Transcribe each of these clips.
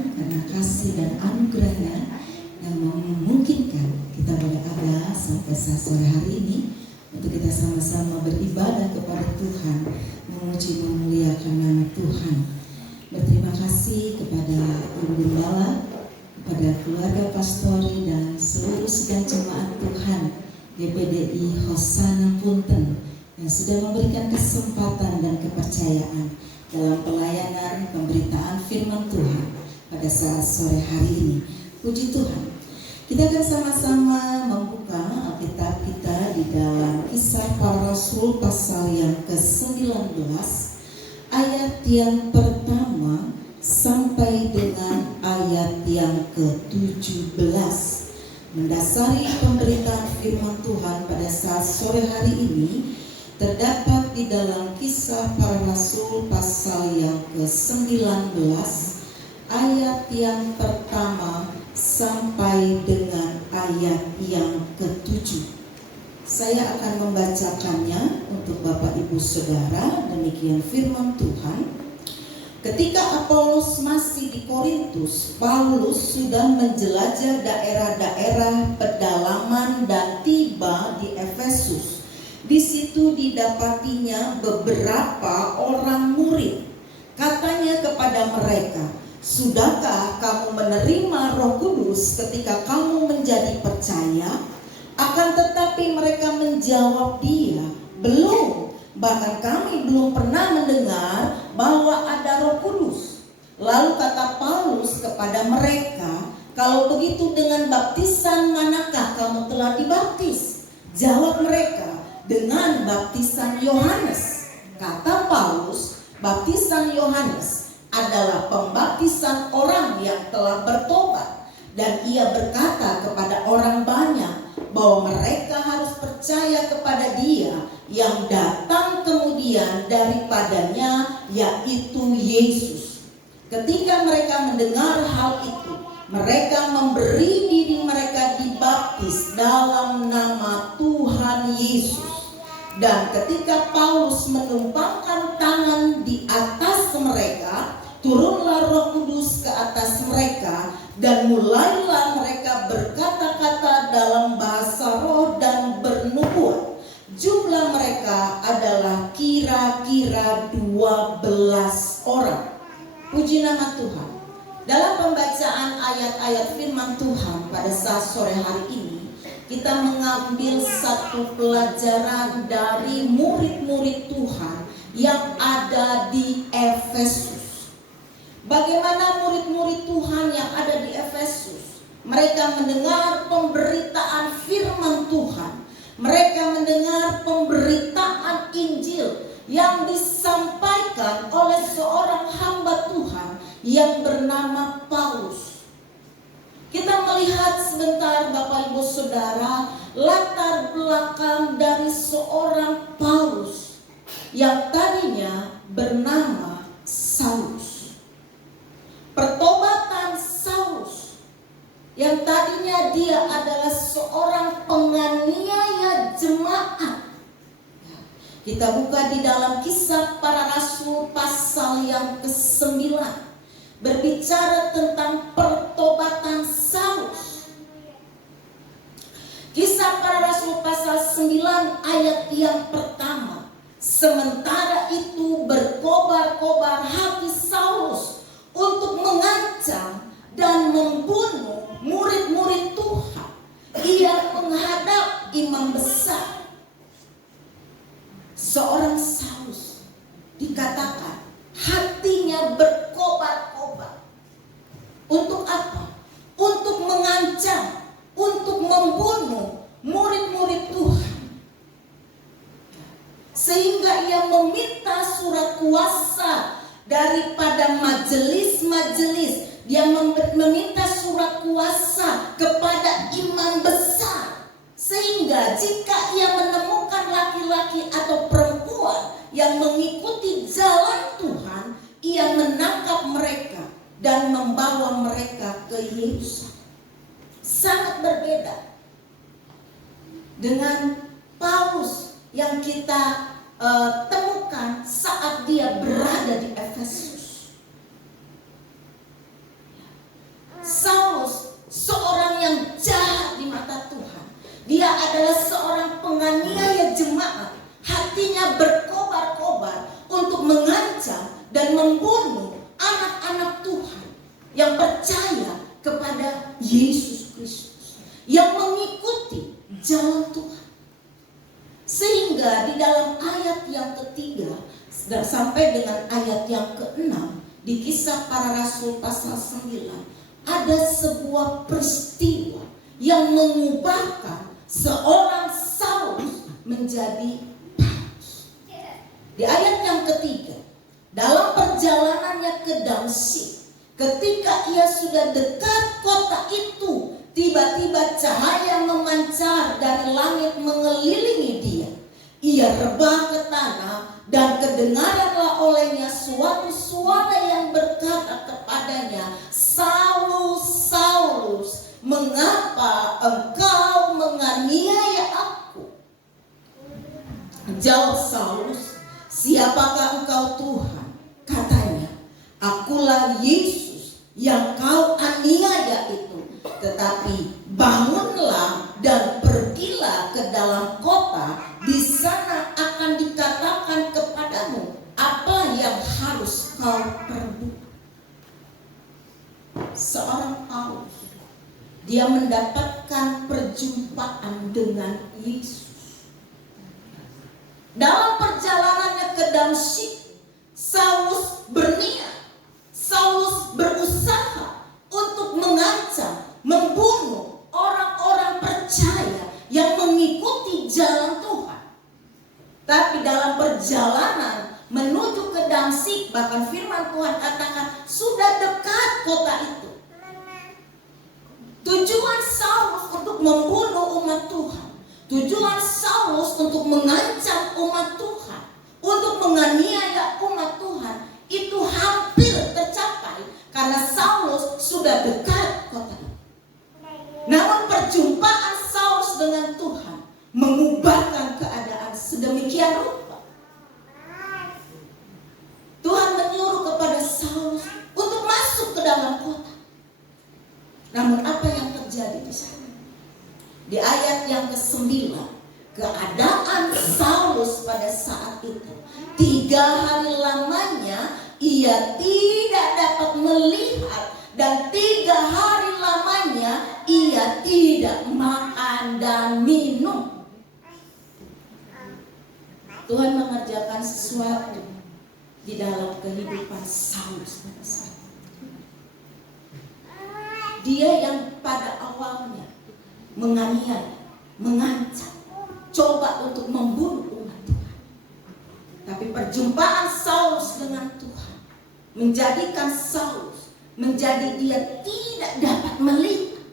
Tuhan karena kasih dan anugerahnya yang memungkinkan kita boleh ada sampai sore hari ini untuk kita sama-sama beribadah kepada Tuhan, memuji memuliakan nama Tuhan. Berterima kasih kepada Ibu Gembala, kepada keluarga pastori dan seluruh sidang jemaat Tuhan GPDI Hosana Punten yang sudah memberikan kesempatan dan kepercayaan dalam pelayanan pemberitaan firman Tuhan pada saat sore hari ini. Puji Tuhan. Kita akan sama-sama membuka Alkitab kita di dalam Kisah Para Rasul pasal yang ke-19 ayat yang pertama sampai dengan ayat yang ke-17. Mendasari pemberitaan firman Tuhan pada saat sore hari ini terdapat di dalam Kisah Para Rasul pasal yang ke-19 ayat yang pertama sampai dengan ayat yang ke-7. Saya akan membacakannya untuk Bapak Ibu Saudara. Demikian firman Tuhan. Ketika Apolos masih di Korintus, Paulus sudah menjelajah daerah-daerah pedalaman dan tiba di Efesus. Di situ didapatinya beberapa orang murid. Katanya kepada mereka, "Sudahkah kamu menerima Roh Kudus ketika kamu menjadi percaya?" Akan tetapi mereka menjawab dia, "Belum, bahkan kami belum pernah mendengar bahwa ada Roh Kudus." Lalu kata Paulus kepada mereka, "Kalau begitu dengan baptisan manakah kamu telah dibaptis?" Jawab mereka, "Dengan baptisan Yohanes." Kata Paulus, "Baptisan Yohanes adalah pembaptisan orang yang telah bertobat, dan ia berkata kepada orang banyak bahwa mereka harus percaya kepada Dia yang datang kemudian daripadanya, yaitu Yesus." Ketika mereka mendengar hal itu, mereka memberi diri mereka dibaptis dalam nama Tuhan Yesus. Dan ketika Paulus menumpangkan tangan di atas mereka, turunlah Roh Kudus ke atas mereka, dan mulailah mereka berkata-kata dalam bahasa roh dan bernubuat. Jumlah mereka adalah kira-kira 12 orang. Puji nama Tuhan. Dalam pembacaan ayat-ayat firman Tuhan pada saat sore hari ini, kita mengambil satu pelajaran dari murid-murid Tuhan yang ada di Efesus. Bagaimana murid-murid Tuhan yang ada di Efesus? Mereka mendengar pemberitaan firman Tuhan. Mereka mendengar pemberitaan Injil yang disampaikan oleh seorang hamba Tuhan yang bernama Paulus. Kita melihat sebentar Bapak Ibu Saudara latar belakang dari seorang Paulus yang tadinya bernama Saulus. Pertobatan Saulus yang tadinya dia adalah seorang penganiaya jemaat. Kita buka di dalam Kisah Para Rasul pasal yang ke-9, berbicara tentang pertobatan Saulus. Kisah Para Rasul pasal 9 ayat yang pertama. Sementara itu berkobar-kobar hati Saulus untuk mengancam dan membunuh murid-murid Tuhan. Ia menghadap imam besar. Seorang Saulus dikatakan hatinya berkobar-kobar. Untuk apa? Untuk mengancam, untuk membunuh murid-murid Tuhan. Sehingga ia meminta surat kuasa daripada majelis-majelis. Dia meminta surat kuasa kepada imam besar. Sehingga jika ia menemukan laki-laki atau perempuan yang mengikuti jalan Tuhan, ia menangkap mereka dan membawa mereka ke Yerusalem. Sangat berbeda dengan Paulus yang kita temukan saat dia berada di Efesus. Yesus Kristus, yang mengikuti jalan Tuhan. Sehingga di dalam ayat yang ketiga sampai dengan ayat yang keenam di Kisah Para Rasul pasal 9 ada sebuah peristiwa yang mengubahkan seorang Saulus menjadi Paulus. Di ayat yang ketiga, dalam perjalanannya ke Damsyik, ketika ia sudah dekat kota itu, tiba-tiba cahaya memancar dari langit mengelilingi dia. Ia rebah ke tanah dan kedengaranlah olehnya suatu suara yang berkata kepadanya, "Saulus, Saulus, mengapa engkau menganiaya aku?" Jawab Saulus, "Siapakah engkau Tuhan?" Katanya, "Akulah Yesus yang kau aniaya itu. Tetapi bangunlah dan pergilah ke dalam kota. Di sana akan dikatakan kepadamu apa yang harus kau perbuat." Seorang Paulus, dia mendapatkan perjumpaan dengan Yesus. Dalam perjalanannya ke Damsyik, Saulus berniat, Saulus berusaha untuk mengancam, membunuh orang-orang percaya yang mengikuti jalan Tuhan. Tapi dalam perjalanan menuju ke Damsyik, bahkan firman Tuhan katakan sudah dekat kota itu. Tujuan Saulus untuk membunuh umat Tuhan, tujuan Saulus untuk mengancam umat Tuhan, untuk menganiaya umat Tuhan, itu hampir tercapai karena Saulus sudah dekat kota itu. Namun perjumpaan Saulus dengan Tuhan mengubahkan keadaan sedemikian rupa. Tuhan menyuruh kepada Saulus untuk masuk ke dalam kota. Namun apa yang terjadi di sana? Di ayat yang ke-9, keadaan Saulus pada saat itu 3 hari lamanya ia tidak dapat melihat, dan 3 hari lamanya ia tidak makan dan minum. Tuhan mengerjakan sesuatu di dalam kehidupan Saulus pada saat itu. Dia yang pada awalnya menganiaya, mengancam, coba untuk membunuh umat Tuhan. Tapi perjumpaan Saulus dengan Tuhan menjadikan Saulus menjadi dia tidak dapat melihat,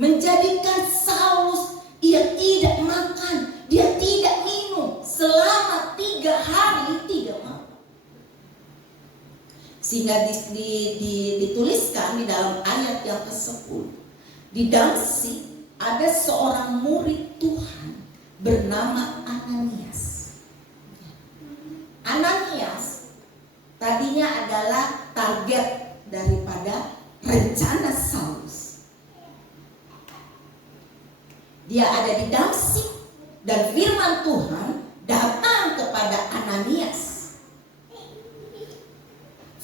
menjadikan Saulus ia tidak makan, dia tidak minum selama 3 hari 3 malam. Sehingga dituliskan di dalam ayat yang ke-10, di Damsyik ada seorang murid Tuhan bernama Ananias. Ananias tadinya adalah target daripada rencana Saulus. Dia ada di Damsyik dan firman Tuhan datang kepada Ananias.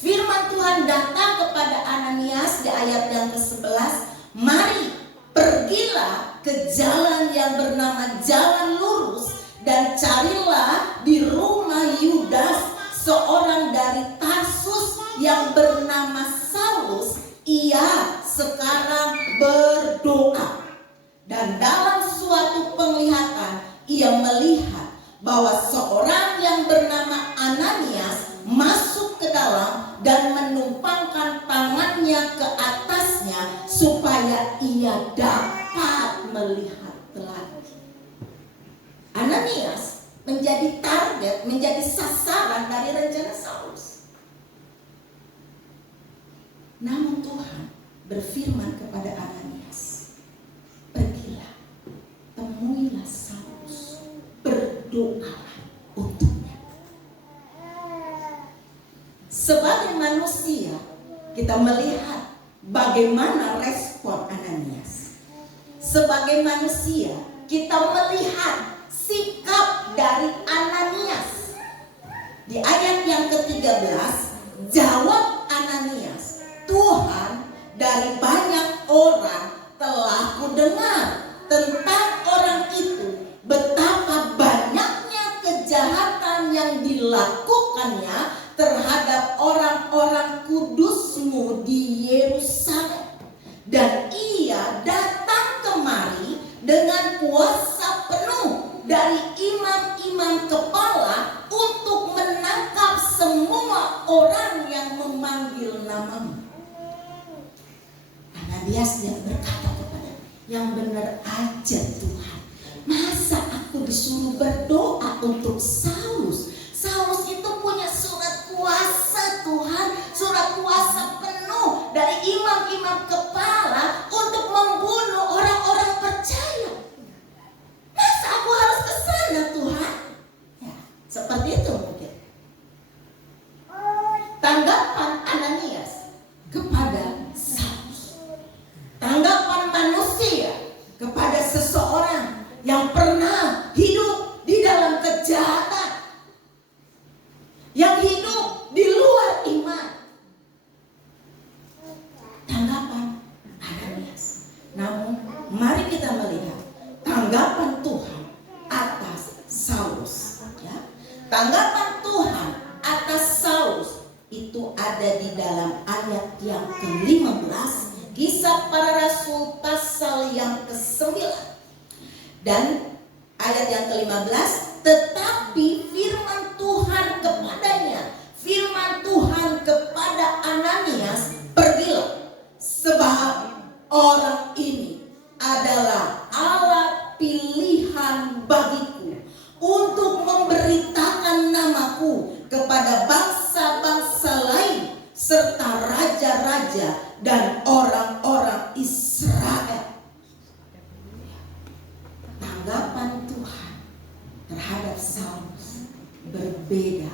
Firman Tuhan datang kepada Ananias di ayat yang ke-11, "Mari, pergilah ke jalan yang bernama Jalan Lurus dan carilah di rumah Yudas seorang dari Tarsus yang bernama Saulus. Ia sekarang berdoa. Dan dalam suatu penglihatan ia melihat bahwa seorang yang bernama Ananias masuk ke dalam dan menumpangkan tangannya ke atasnya supaya ia dapat melihat lagi." Ananias menjadi target, menjadi sasaran dari rencana Saulus. Namun Tuhan berfirman kepada Ananias, "Pergilah, temuilah Saulus, berdoalah untuknya." Sebagai manusia, kita melihat bagaimana respon Ananias. Sebagai manusia, kita melihat sikap dari Ananias. Di ayat yang ke-13, jawab Ananias, "Tuhan, dari banyak dengar tentang orang itu, betapa banyaknya kejahatan yang dilakukannya terhadap orang-orang kudusmu di Yerusalem. Dan ia datang kemari dengan kuasa penuh dari imam-imam kepala untuk menangkap semua orang yang memanggil namamu. Ananias dia berkata kepada, yang benar aja Tuhan, masa aku disuruh berdoa untuk Saulus? Saulus itu punya surat kuasa Tuhan, surat kuasa penuh dari imam-imam kepala untuk membunuh orang-orang percaya. Masa aku harus ke sana Tuhan? Ya, seperti itu mungkin tanggapan Ananias kepada Saulus. Tanggapan manusia kepada seseorang yang pernah hidup di dalam kejahatan, yang hidup di luar iman. Tanggapan Ananias. Namun mari kita melihat tanggapan Tuhan atas Saulus. Ya. Tanggapan Tuhan atas Saulus itu ada di dalam ayat yang ke-15, Kisah Para Rasul pasal yang ke-9. Dan ayat yang ke-15, tetapi firman Tuhan kepadanya, firman Tuhan kepada Ananias, pergilah, sebab orang ini adalah alat pilihan bagiku untuk memberitakan namaku kepada bangsa-bangsa lain serta raja-raja dan orang-orang Israel. Tanggapan Tuhan terhadap Saulus berbeda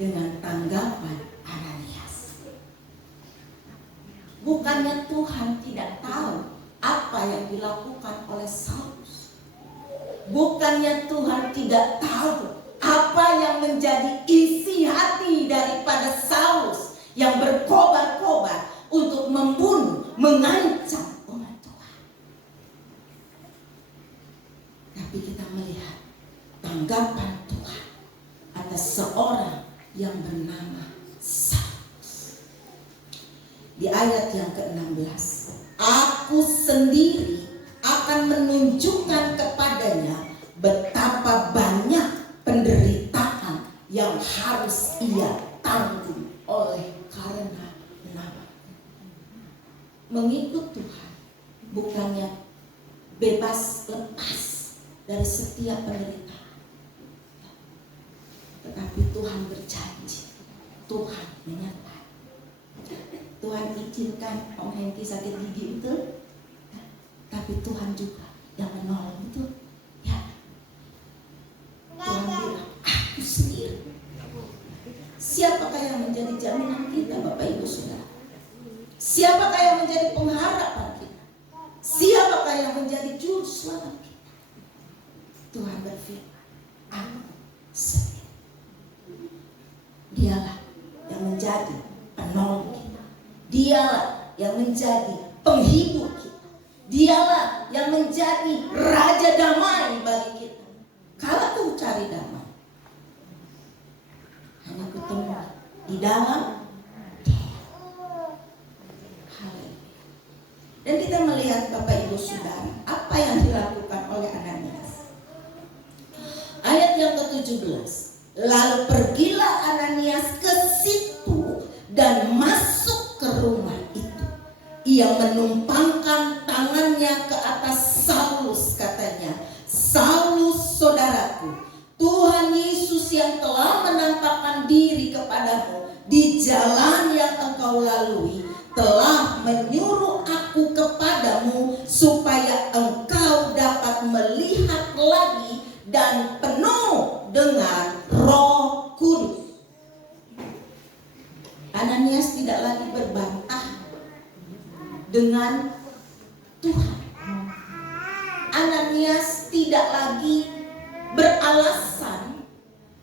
dengan tanggapan Ananias. Bukannya Tuhan tidak tahu apa yang dilakukan oleh Saulus. Bukannya Tuhan tidak tahu apa yang menjadi isi hati daripada Saulus yang berkobar-kobar untuk membunuh, mengancam umat Tuhan. Tapi kita melihat tanggapan Tuhan atas seorang yang bernama Saulus. Di ayat yang ke-16, aku sendiri akan menunjukkan kepadanya betapa banyak penderitaan yang harus ia tanggung oleh karena nama. Mengikut Tuhan bukannya bebas lepas dari setiap penderitaan, tetapi Tuhan berjanji, Tuhan menyertai. Tuhan izinkan Om Hengki sakit gigi itu, tapi Tuhan juga yang menolong itu. Ya, Tuhan bilang, aku sendiri. Siapakah yang menjadi jaminan kita, Bapak Ibu Saudara? Siapakah yang menjadi pengharapan kita? Siapakah yang menjadi juru selamat kita? Tuhan berfirman, aku sendiri. Dialah yang menjadi penolong kita. Dialah yang menjadi penghibur kita. Dialah yang menjadi raja damai bagi kita. Kalau aku cari damai, hanya ketemu di dalam Dia. Haleluya. Dan kita melihat Bapak Ibu Saudara, apa yang dilakukan oleh Ananias. Ayat yang ke-17, lalu pergilah Ananias ke situ dan masuk ke rumah itu. Ia menumpangkan tangannya ke atas Saulus, katanya, Saulus saudaraku, Tuhan Yesus yang telah menampakkan diri kepadamu di jalan yang engkau lalui telah menyuruh aku kepadamu supaya engkau dapat melihat lagi dan penuh dengan Roh Kudus. Ananias tidak lagi berbantah dengan Tuhan. Ananias tidak lagi beralasan.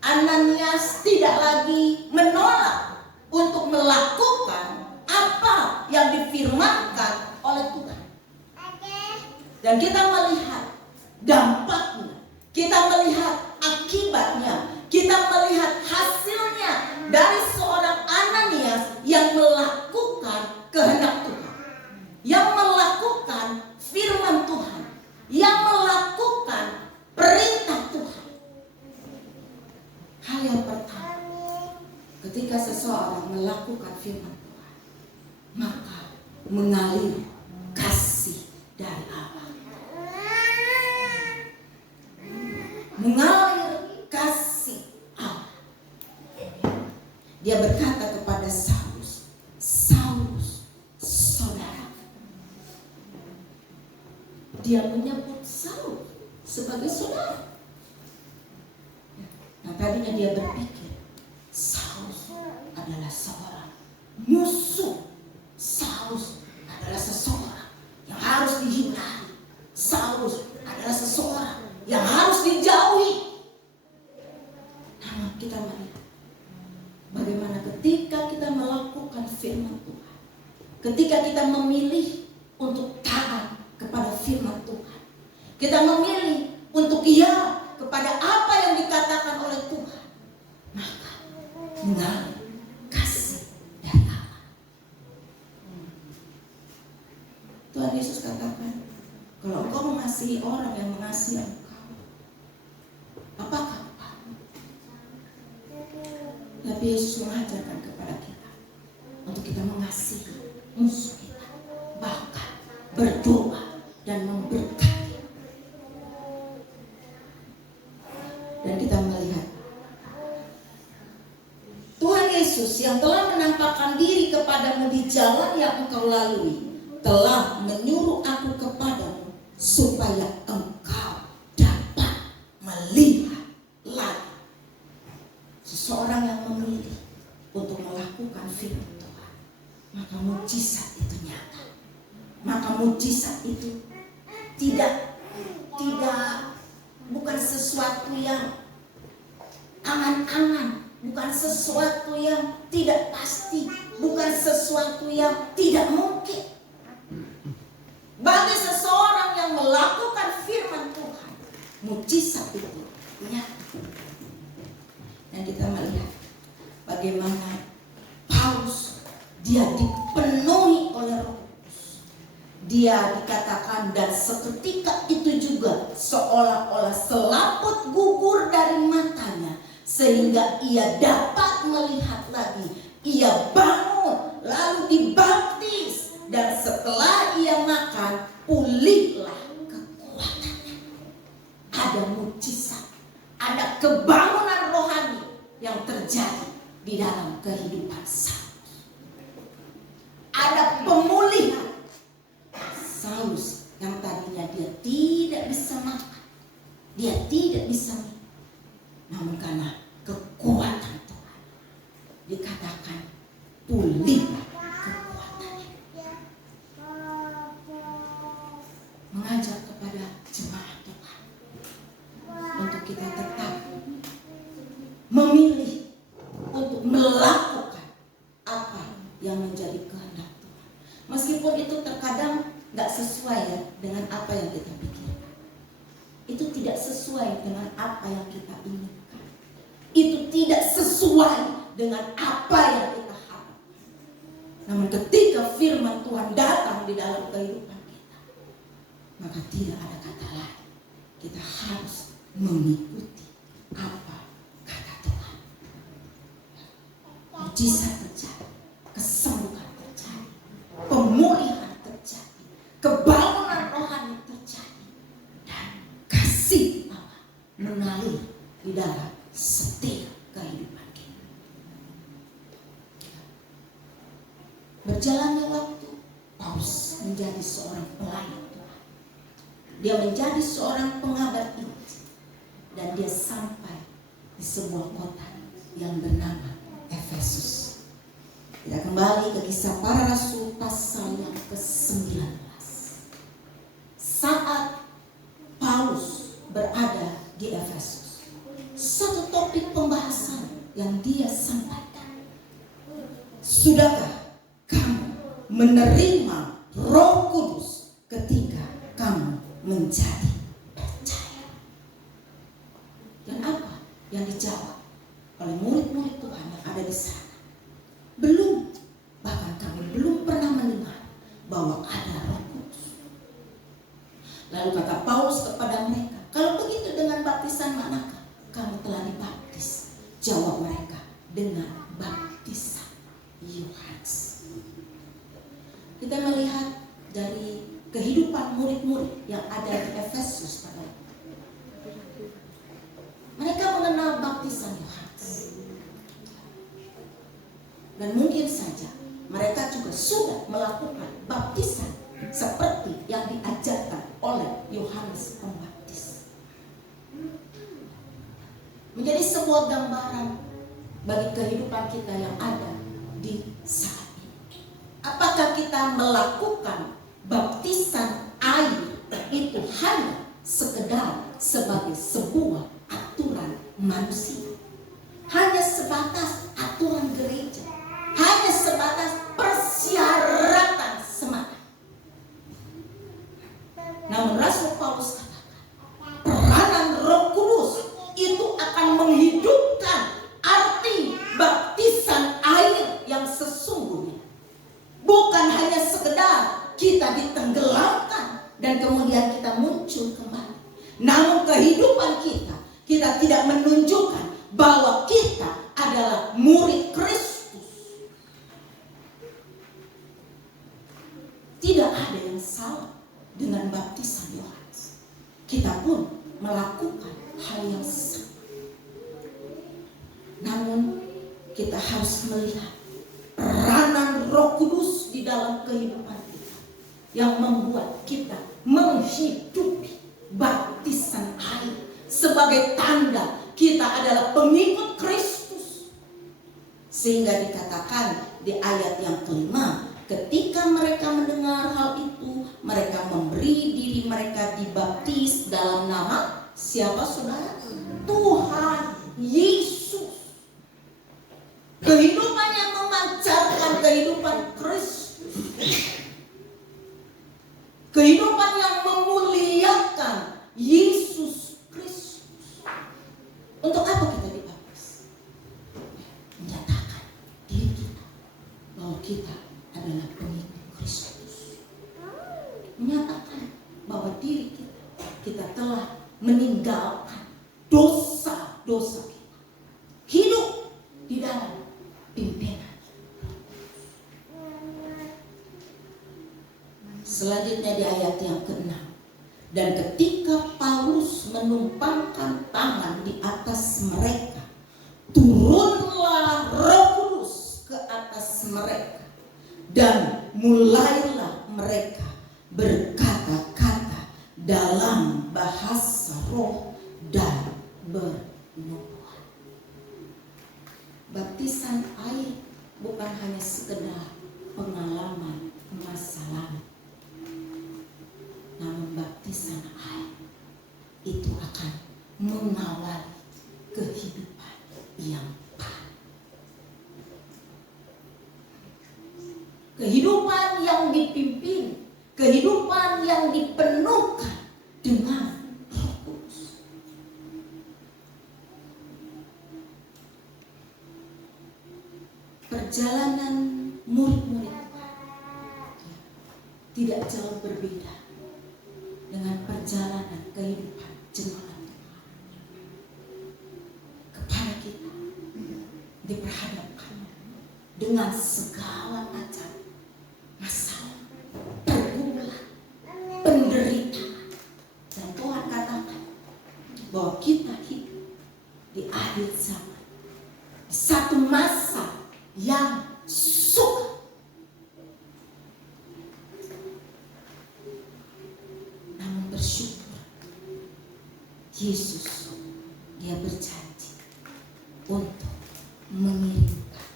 Ananias tidak lagi menolak untuk melakukan apa yang difirmankan oleh Tuhan. Dan kita melihat dampaknya, kita melihat akibatnya, kita melihat hasilnya dari seorang Ananias yang melakukan kehendak Tuhan, yang melakukan firman Tuhan, yang melakukan perintah Tuhan. Hal yang pertama, ketika seseorang melakukan firman Tuhan, maka mengalir kasih dari Allah. Mengalir kasih Allah. Dia berkata kepada Saulus, Saulus, saudara. Dia menyebut Saul sebagai saudara. Nah, tadinya dia berpikir Saulus adalah seorang musuh. Saulus adalah seseorang yang harus dihindari. Saulus adalah seseorang yang harus dijauhi. Namun kita melihat bagaimana ketika kita melakukan firman Tuhan, ketika kita memilih untuk taat kepada firman Tuhan, kita memilih untuk iya kepada apa yang dikatakan oleh Tuhan, maka mengalir kasih dari Allah. Tuhan Yesus katakan, kalau engkau mengasihi orang yang mengasihi engkau, apakah kamu? Tapi Yesus mengajarkan kepada kita untuk kita mengasihi musuh kita, bahkan berdoa dan memberkati. Dan kita melihat Tuhan Yesus yang telah menampakkan diri kepadamu di jalan yang engkau lalui, telah menyuruh aku kepadamu supaya engkau dapat melihat lagi. Seseorang yang memilih untuk melakukan firman Tuhan, maka mujizat itu nyata. Maka mujizat itu bukan sesuatu yang angan-angan, bukan sesuatu yang tidak pasti, bukan sesuatu yang tidak mungkin. Bagi seseorang yang melakukan firman Tuhan, mujizat itu nyata. Dan kita melihat bagaimana Paulus, dia dipenuhi oleh Roh Kudus. Dia dikatakan dan seketika itu juga seolah-olah selaput gugur dari matanya, sehingga ia dapat melihat lagi. Ia bangun lalu dibaptis, dan setelah ia makan pulihlah kekuatannya. Ada mujizat, ada kebangunan rohani yang terjadi di dalam kehidupan Saulus. Ada pemulihan. Saulus yang tadinya dia tidak bisa makan, dia tidak bisa minum, namun karena kekuatan Tuhan dikatakan pulihlah kekuatannya. Mengajak kepada jemaat Tuhan untuk kita tetap memilih untuk melakukan apa yang menjadi kehendak Tuhan, meskipun itu terkadang gak sesuai ya dengan apa yang kita pikirkan. Itu tidak sesuai dengan apa yang kita inginkan. Itu tidak sesuai dengan apa yang kita harapkan. Namun ketika firman Tuhan datang di dalam kehidupan kita, maka tidak ada kata lain, kita harus mengikuti apa kata Tuhan. Mujizat terjadi, kesembuhan terjadi, pemulihan terjadi, kebangunan rohani terjadi, dan kasih Allah mengalir di dalam setiap kehidupan kita. Berjalannya waktu, Paulus menjadi seorang pelayan Tuhan. Dia menjadi seorang pengabar Injil, dan dia sampai di sebuah kota yang bernama Efesus. Kita kembali ke Kisah Para Rasul pasal yang ke-19. Saat Paulus berada di Efesus, satu topik pembahasan yang dia sampaikan, sudahkah kamu menerima Roh Kudus ketika kamu menjadi percaya. Dan apa yang dijawab oleh murid-murid Tuhan yang ada di sana? Belum, bahkan kami belum pernah mendengar bahwa ada Roh Kudus. Lalu kata Paulus kepada mereka, kalau begitu dengan baptisan manakah kamu telah dibaptis? Jawab mereka, dengan baptisan Yohanes. Kita melihat dari kehidupan murid-murid yang ada di Efesus pada waktu itu. Mereka mengenal baptisan Yohanes. Dan mungkin saja mereka juga sudah melakukan baptisan seperti yang diajarkan oleh Yohanes Pembaptis. Menjadi sebuah gambaran bagi kehidupan kita yang ada di saat ini. Apakah kita melakukan baptisan air itu hanya sekedar sebagai sebuah aturan manusia, hanya sebatas aturan gereja, hanya sebatas persyaratan semata? Namun Rasul Paulus katakan, peranan Roh Kudus itu akan menghidupkan arti baptisan air yang sesungguhnya. Bukan hanya sekedar kita ditenggelamkan dan kemudian kita muncul kembali. Namun kehidupan kita tidak menunjukkan bahwa kita adalah murid Kristus. Tidak ada yang salah dengan baptisan Yohanes. Kita pun melakukan hal yang sama. Namun kita harus melihat peranan Roh Kudus di dalam kehidupan kita yang membuat kita menghidupi baptisan air sebagai tanda kita adalah pengikut Kristus. Sehingga dikatakan di ayat yang kelima, ketika mereka mendengar hal itu, mereka memberi diri mereka dibaptis dalam nama siapa, saudara? Tuhan Yesus. Kehidupan yang memancarkan kehidupan Kristus, kehidupan yang memuliakan Yesus Kristus. Untuk apa kita dibaptis? Menyatakan diri kita bahwa kita adalah pengikut Kristus. Menyatakan bahwa diri kita telah meninggalkan dosa-dosa kita, hidup di dalam pimpinan. Selanjutnya di ayat yang ke-6, dan ketika Paulus menumpangkan tangan di atas mereka, turunlah Roh Kudus ke atas mereka, dan mulailah mereka berkata-kata dalam bahasa roh dan bernubuat. Baptisan air bukan hanya sekedar pengalaman masa lalu, namun baptisan air itu akan mengawali kehidupan yang baru, kehidupan yang dipimpin, kehidupan yang dipenuhkan dengan Roh Kudus. Perjalanan murid-murid tidak jauh berbeda dengan perjalanan kehidupan jemaat kepada kita. Diperhadapkan dengan segala macam masalah, pergumulan, penderitaan, dan Tuhan katakan bahwa kita hidup di akhir zaman, di satu masa yang sukar. Namun bersyukur, Yesus dia berjanji untuk mengirimkan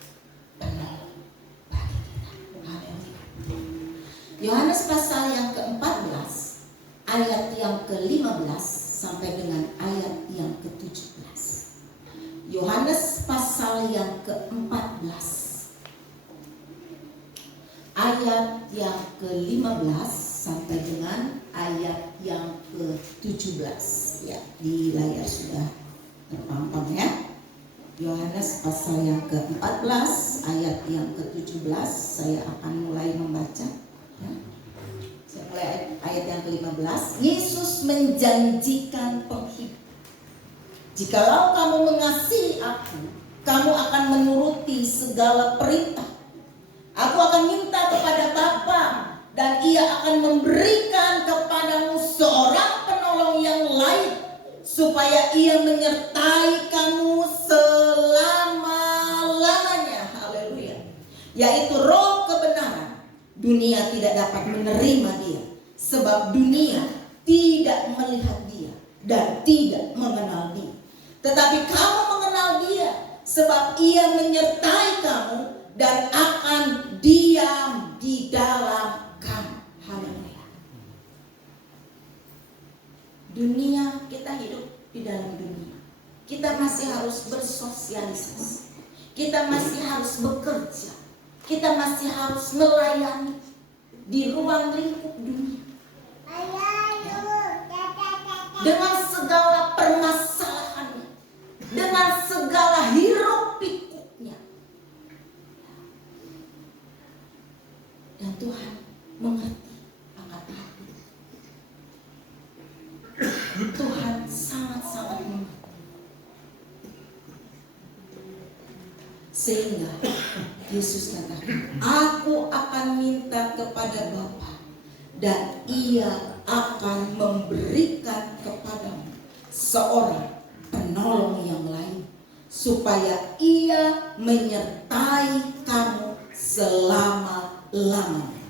penolong bagi kita. Haleluya. Yohanes pasal yang ke-14 ayat yang ke-15 sampai dengan ayat yang ke-17. Yohanes pasal yang ke-14 ayat yang ke-15 sampai dengan ayat yang ke-17 ya, di layar sudah terpampang ya. Yohanes pasal yang ke-14 ayat yang ke-17 saya akan mulai membaca ya. Saya mulai ayat yang ke-15. Yesus menjanjikan penghidup. Jikalau kamu mengasihi aku, kamu akan menuruti segala perintah. Aku akan minta kepada Bapa, dan Ia akan memberikan kepadamu seorang penolong yang lain, supaya Ia menyertai kamu selama-lamanya. Haleluya. Yaitu Roh kebenaran. Dunia tidak dapat menerima Dia, sebab dunia tidak melihat Dia dan tidak mengenal Dia. Tetapi kamu mengenal Dia, sebab Ia menyertai kamu dan akan diam di dalam kamu. Haleluya. Dunia, kita hidup di dalam dunia. Kita masih harus bersosialisasi. Kita masih harus bekerja. Kita masih harus melayani di ruang lingkup dunia. Ya. Dengan segala permasalahannya, dengan segala hiruk pikuknya. Dan Tuhan mengerti akan hati. Tuhan sangat-sangat mengerti. Sehingga Yesus katakan, aku akan minta kepada Bapa, dan Ia akan memberikan kepadamu seorang penolong yang lain, supaya Ia menyertai kamu selama-lamanya,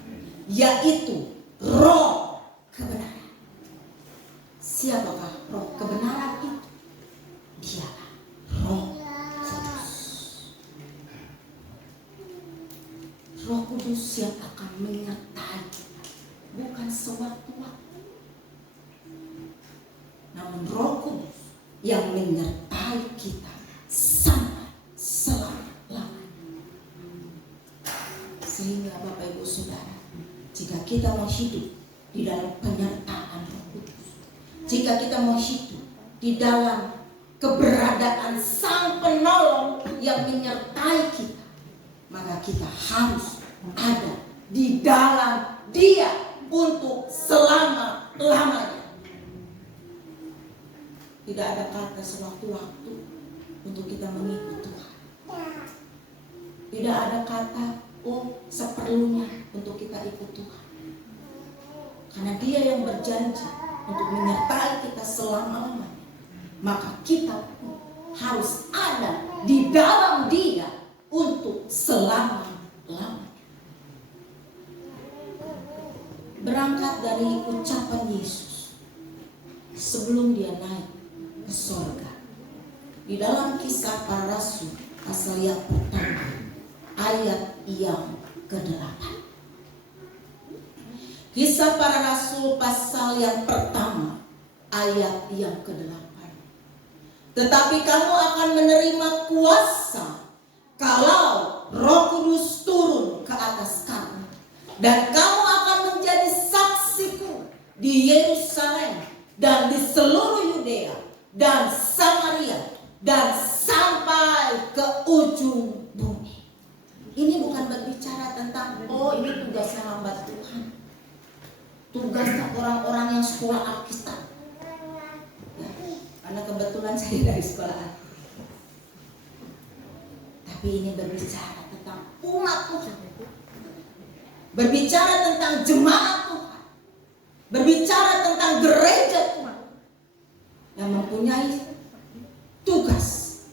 yaitu Roh kebenaran. Siapakah Roh kebenaran itu? Dialah Roh Kudus. Roh Kudus yang akan menyertai kita, bukan sewaktu-waktu, namun Roh Kudus yang menyertai kita sampai selama-lamanya. Sehingga Bapak Ibu Saudara, jika kita mau hidup di dalam penyertaan Roh Kudus, jika kita mau hidup di dalam keberadaan Sang Penolong yang menyertai kita, maka kita harus ada di dalam Dia untuk selama-lamanya. Tidak ada kata sewaktu-waktu untuk kita mengikut Tuhan. Tidak ada kata, oh seperlunya untuk kita ikut Tuhan. Karena Dia yang berjanji untuk menyertai kita selama-lamanya, maka kita pun harus ada di dalam Dia untuk selama-lamanya. Berangkat dari ucapan Yesus sebelum Dia naik ke surga, di dalam Kisah Para Rasul pasal yang pertama ayat yang ke-8. Kisah Para Rasul pasal yang pertama ayat yang ke-8. Tetapi kamu akan menerima kuasa kalau Roh Kudus turun ke atas kamu, dan kamu akan menjadi saksiku di Yerusalem dan di seluruh Yudea dan Samaria dan sampai ke ujung bumi. Ini bukan berbicara tentang, oh ini tugasnya hamba Tuhan, tugasnya orang-orang yang sekolah Alkitab ya, karena kebetulan saya dari sekolah Alkitab. Tapi ini berbicara tentang umat Tuhan, berbicara tentang jemaat Tuhan, berbicara tentang gereja Tuhan yang mempunyai tugas,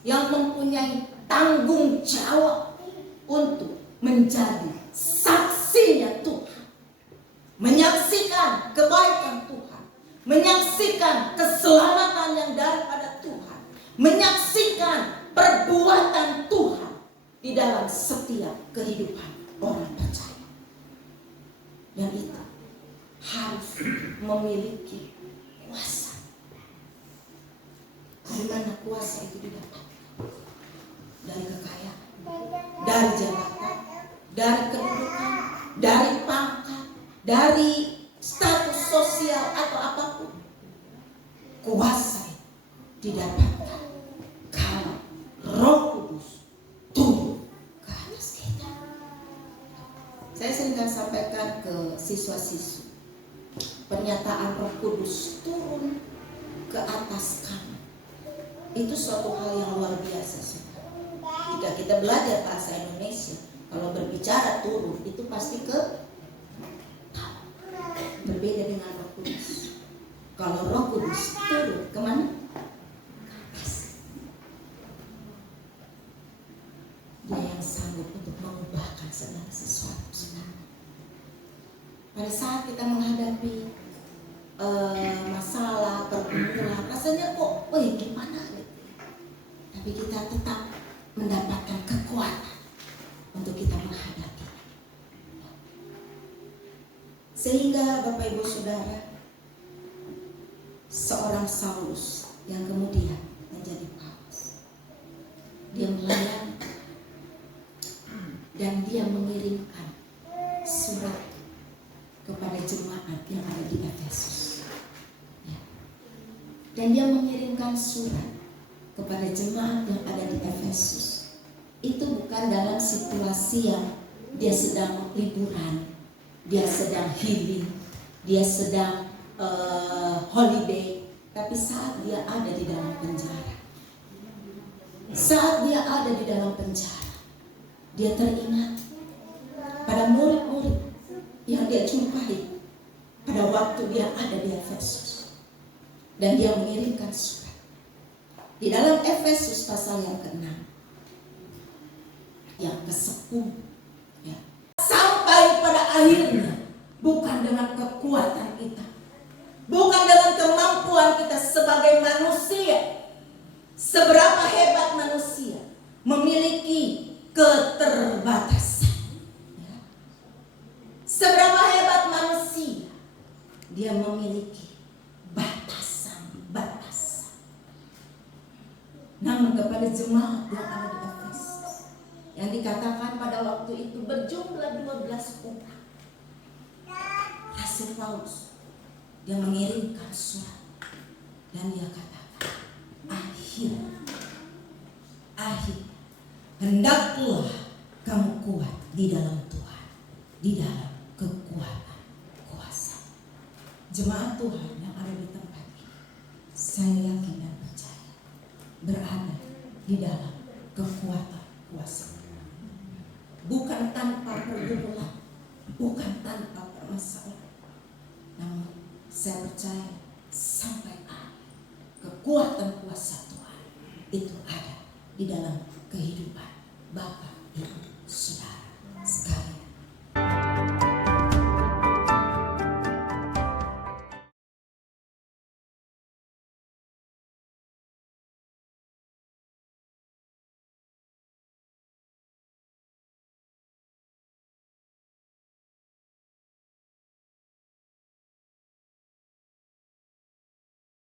yang mempunyai tanggung jawab untuk menjadi saksinya Tuhan, menyaksikan kebaikan Tuhan, menyaksikan keselamatan yang daripada Tuhan, menyaksikan perbuatan Tuhan di dalam setiap kehidupan orang percaya. Dan itu harus memiliki kuasa. Dari mana kuasa itu didapat? Dari kekayaan, dari jabatan, dari kedudukan, dari pangkat, dari status sosial atau apapun. Kuasa didapatkan kalau Roh Kudus turun ke atas kita. Saya sering sampaikan ke siswa-siswa, pernyataan Roh Kudus turun ke atas kamu itu suatu hal yang luar biasa. Jika kita belajar bahasa Indonesia, kalau berbicara turun itu pasti ke berbeda dengan Roh Kudus. Kalau Roh Kudus turun kemana? Ke atas. Dia yang sanggup untuk mengubahkan segala sesuatu. Pada saat kita menghadapi masalah, pergumulan, rasanya kok, gimana gitu. Tapi kita tetap mendapatkan kekuatan untuk kita menghadapi. Sehingga Bapak Ibu Saudara, seorang Saulus yang kemudian menjadi Paulus, dia melayani dan dia mengirimkan surat kepada jemaat yang ada di Efesus. Dan dia mengirimkan surat kepada jemaat yang ada di Efesus. Itu bukan dalam situasi yang dia sedang liburan, dia sedang healing, dia sedang holiday, tapi saat dia ada di dalam penjara. Saat dia ada di dalam penjara, dia teringat pada murid-murid yang dia jumpai pada waktu dia ada di Efesus. Dan dia mengirimkan surat. Di dalam Efesus pasal yang ke-6, yang ke-10, ya. Sampai pada akhirnya, bukan dengan kekuatan kita, bukan dengan kemampuan kita sebagai manusia. Seberapa hebat manusia memiliki keterbatasan, ya. Seberapa hebat manusia, dia memiliki batasan. Namun kepada jemaat yang ada di Efesus, yang dikatakan pada waktu itu berjumlah 12 orang, Rasul Paulus, dia mengirimkan surat dan dia katakan, akhir hendaklah kamu kuat di dalam Tuhan, di dalam kekuatan kuasa. Jemaat Tuhan yang ada di tempat ini, saya yakin dan percaya berada di dalam kekuatan kuasa. Bukan tanpa pergumulan, bukan tanpa permasalahan, namun saya percaya sampai akhir kekuatan kuasa Tuhan itu ada di dalam kehidupan Bapak Ibu Saudara.